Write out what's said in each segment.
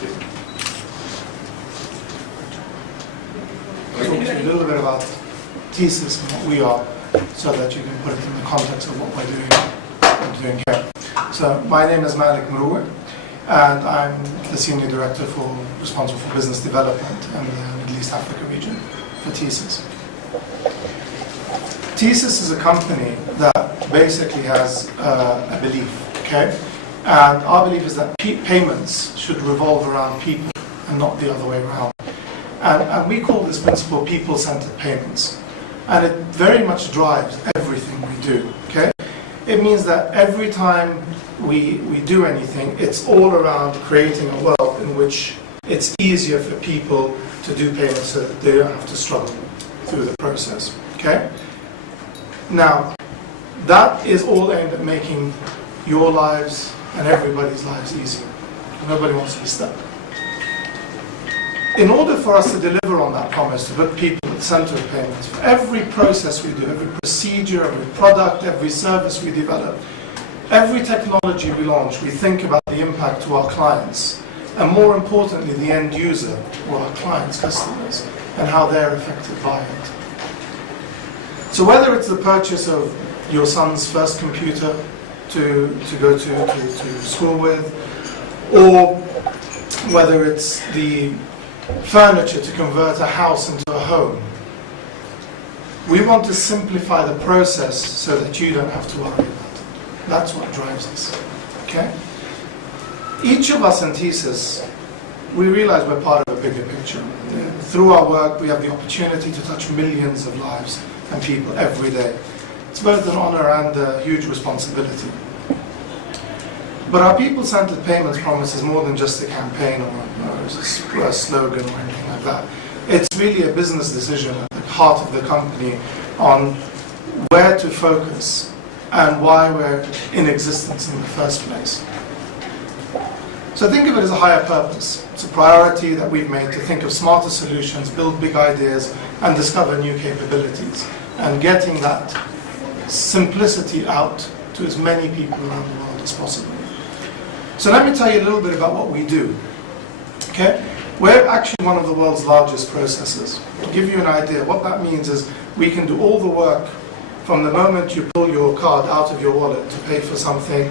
Thank you. I'll talk to you a little bit about TSYS and what we are, so that you can put it in the context of what we're doing here. So my name is Malek Mroueh, and I'm the Senior Director responsible for business development in the Middle East Africa region for TSYS. TSYS is a company that basically has a belief, okay? And our belief is that payments should revolve around people and not the other way around. And we call this principle people-centered payments. And it very much drives everything we do, okay? It means that every time we do anything, it's all around creating a world in which it's easier for people to do payments so that they don't have to struggle through the process, okay? Now, that is all aimed at making your lives and everybody's lives easier. Nobody wants to be stuck. In order for us to deliver on that promise, to put people at the center of payments, for every process we do, every procedure, every product, every service we develop, every technology we launch, we think about the impact to our clients, and more importantly, the end user, or our clients, customers, and how they're affected by it. So whether it's the purchase of your son's first computer to go to school with, or whether it's the furniture to convert a house into a home, we want to simplify the process so that you don't have to worry about it. That's what drives us, okay? Each of us in TSYS, we realize we're part of a bigger picture. Through our work, we have the opportunity to touch millions of lives and people every day. It's both an honor and a huge responsibility. But our people-centered payments promise is more than just a campaign or a slogan or anything like that. It's really a business decision at the heart of the company on where to focus and why we're in existence in the first place. So think of it as a higher purpose. It's a priority that we've made to think of smarter solutions, build big ideas, and discover new capabilities. And getting that simplicity out to as many people around the world as possible. So let me tell you a little bit about what we do. Okay? We're actually one of the world's largest processors. To give you an idea, what that means is we can do all the work from the moment you pull your card out of your wallet to pay for something,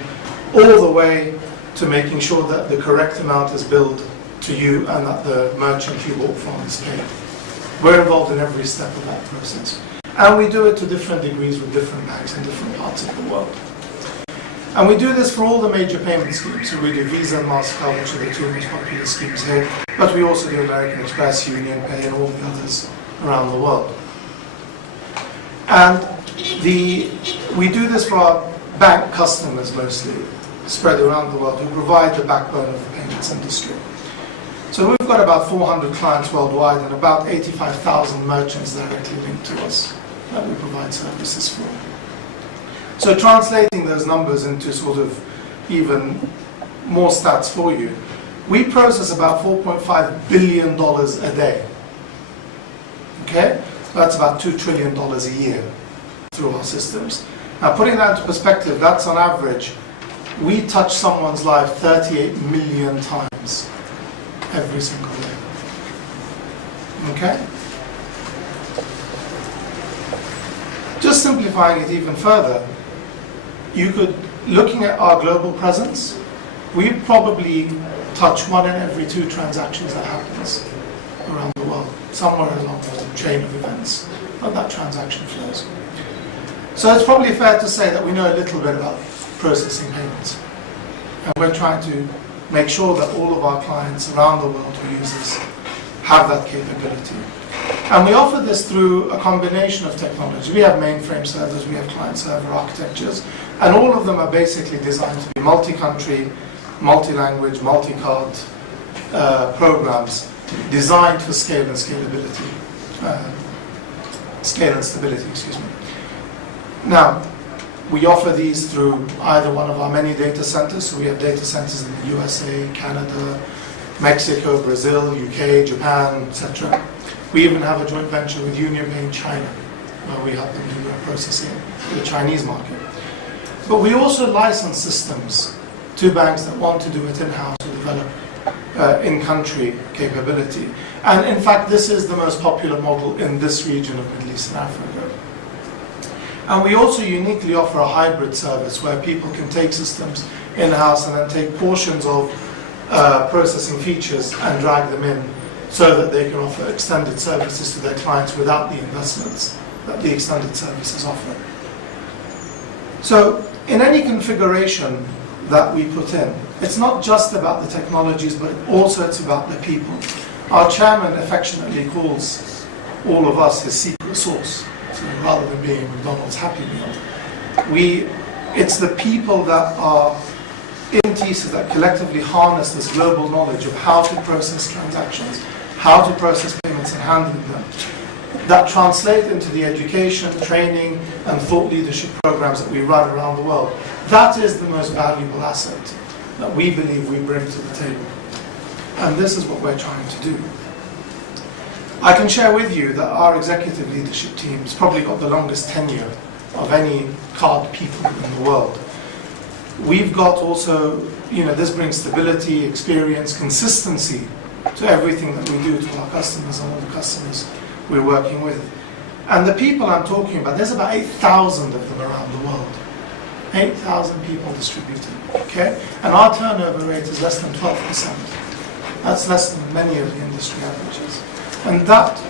all the way to making sure that the correct amount is billed to you and that the merchant you bought from is paid. We're involved in every step of that process. And we do it to different degrees with different banks in different parts of the world. And we do this for all the major payment schemes. So we do Visa and MasterCard, which are the two most popular schemes here. But we also do American Express, Union Pay, and all the others around the world. And we do this for our bank customers mostly, spread around the world, who provide the backbone of the payments industry. So we've got about 400 clients worldwide and about 85,000 merchants directly linked to us that we provide services for. So translating those numbers into sort of even more stats for you, we process about $4.5 billion a day. Okay? That's about $2 trillion a year through our systems. Now putting that into perspective, that's on average, we touch someone's life 38 million times every single day. Okay? Just simplifying it even further, you could, looking at our global presence, we probably touch 1 in every 2 transactions that happens around the world, somewhere along the chain of events that transaction flows. So it's probably fair to say that we know a little bit about processing payments. And we're trying to make sure that all of our clients around the world who use this have that capability. And we offer this through a combination of technology. We have mainframe servers, we have client-server architectures, and all of them are basically designed to be multi-country, multi-language, multi-card programs designed for scale and scalability. Scale and stability, excuse me. Now, we offer these through either one of our many data centers. So we have data centers in the USA, Canada, Mexico, Brazil, UK, Japan, etc. We even have a joint venture with Union Pay in China, where we help them do their processing for the Chinese market. But we also license systems to banks that want to do it in-house or develop in-country capability. And in fact, this is the most popular model in this region of Middle East and Africa. And we also uniquely offer a hybrid service where people can take systems in-house and then take portions of processing features and drag them in so that they can offer extended services to their clients without the investments that the extended services offer. So in any configuration that we put in, it's not just about the technologies, but also it's about the people. Our chairman affectionately calls all of us his secret sauce. So rather than being McDonald's Happy Meal, it's the people that are in TSYS that collectively harness this global knowledge of how to process transactions, how to process payments and handling them, that translate into the education, training, and thought leadership programs that we run around the world. That is the most valuable asset that we believe we bring to the table. And this is what we're trying to do. I can share with you that our executive leadership team's probably got the longest tenure of any card people in the world. We've got also, this brings stability, experience, consistency to everything that we do to our customers and all the customers we're working with. And the people I'm talking about, there's about 8,000 of them around the world. 8,000 people distributed, okay? And our turnover rate is less than 12%. That's less than many of the industry averages. And that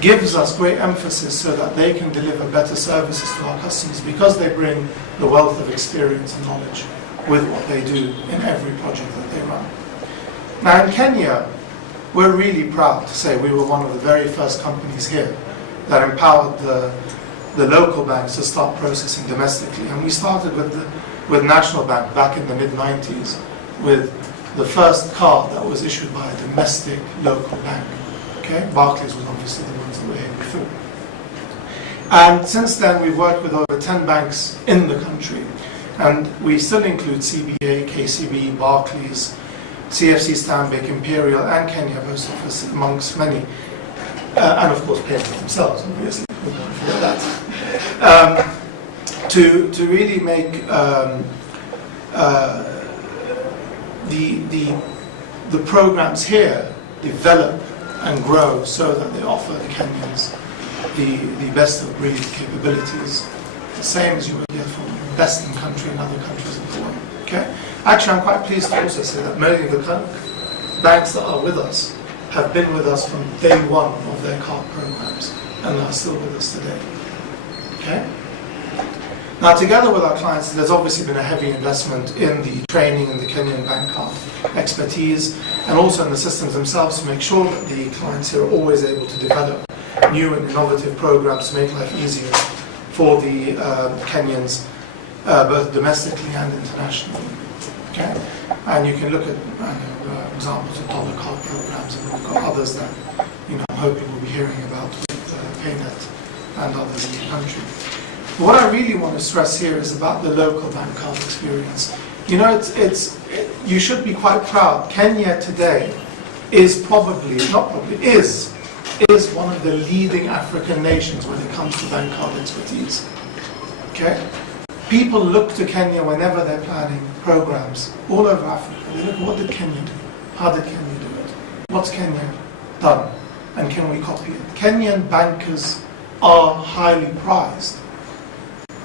gives us great emphasis so that they can deliver better services to our customers because they bring the wealth of experience and knowledge with what they do in every project that they run. Now in Kenya, we're really proud to say we were one of the very first companies here that empowered the local banks to start processing domestically. And we started with National Bank back in the mid-90s with the first card that was issued by a domestic local bank. Okay? Barclays was obviously the ones that were here before. And since then we've worked with over 10 banks in the country. And we still include CBA, KCB, Barclays, CFC Stanbic, Imperial, and Kenya Post Office, amongst many. And of course, Paynet themselves, obviously. We won't forget that. To really make the programs here develop and grow so that they offer the Kenyans the best of breed capabilities, the same as you would get from best in country in other countries of the world. Okay? Actually, I'm quite pleased to also say that many of the banks that are with us have been with us from day one of their card programs and are still with us today. Okay? Now, together with our clients, there's obviously been a heavy investment in the training and the Kenyan bank card expertise, and also in the systems themselves to make sure that the clients here are always able to develop new and innovative programs to make life easier for the Kenyans, both domestically and internationally. Okay? And you can look at examples of dollar card programs, and we've got others that I'm hoping we'll be hearing about with Paynet and others in the country. But what I really want to stress here is about the local bank card experience. You should be quite proud. Kenya today is is one of the leading African nations when it comes to bank card expertise. Okay? People look to Kenya whenever they're planning programs all over Africa. They look, what did Kenya do? How did Kenya do it? What's Kenya done? And can we copy it? Kenyan bankers are highly prized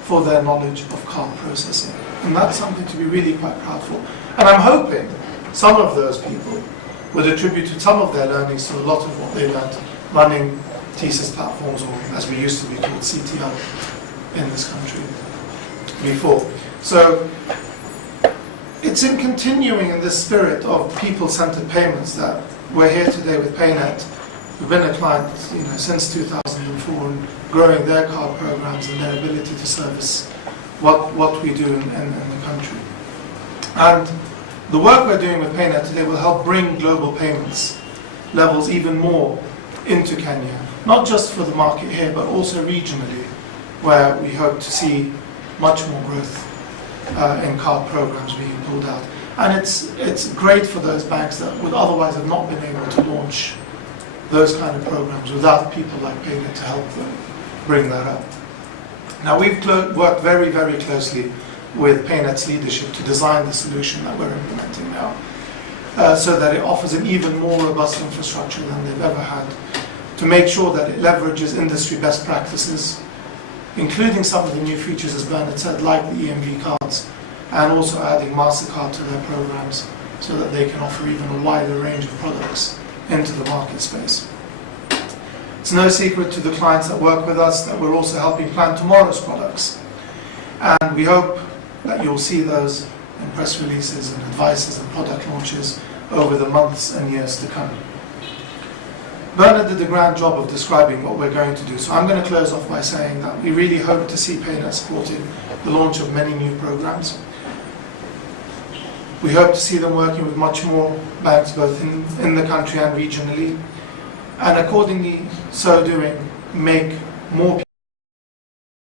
for their knowledge of card processing. And that's something to be really quite proud for. And I'm hoping some of those people would attribute some of their learnings to a lot of what they learned running TSYS platforms, or as we used to be called CTL in this country before. So it's in continuing in this spirit of people-centered payments that we're here today with Paynet. We've been a client since 2004 and growing their card programs and their ability to service what we do in the country. And the work we're doing with Paynet today will help bring global payments levels even more into Kenya, not just for the market here, but also regionally, where we hope to see much more growth in card programs being pulled out. And it's great for those banks that would otherwise have not been able to launch those kind of programs without people like Paynet to help them bring that up. Now, we've worked very, very closely with Paynet's leadership to design the solution that we're implementing now. so that it offers an even more robust infrastructure than they've ever had, to make sure that it leverages industry best practices, including some of the new features, as Bernard said, like the EMV cards, and also adding MasterCard to their programs so that they can offer even a wider range of products into the market space. It's no secret to the clients that work with us that we're also helping plan tomorrow's products. And we hope that you'll see those in press releases and advices and product launches over the months and years to come. Bernard did a grand job of describing what we're going to do, so I'm going to close off by saying that we really hope to see Paynet supporting the launch of many new programs. We hope to see them working with much more banks both in the country and regionally, and accordingly so doing, make more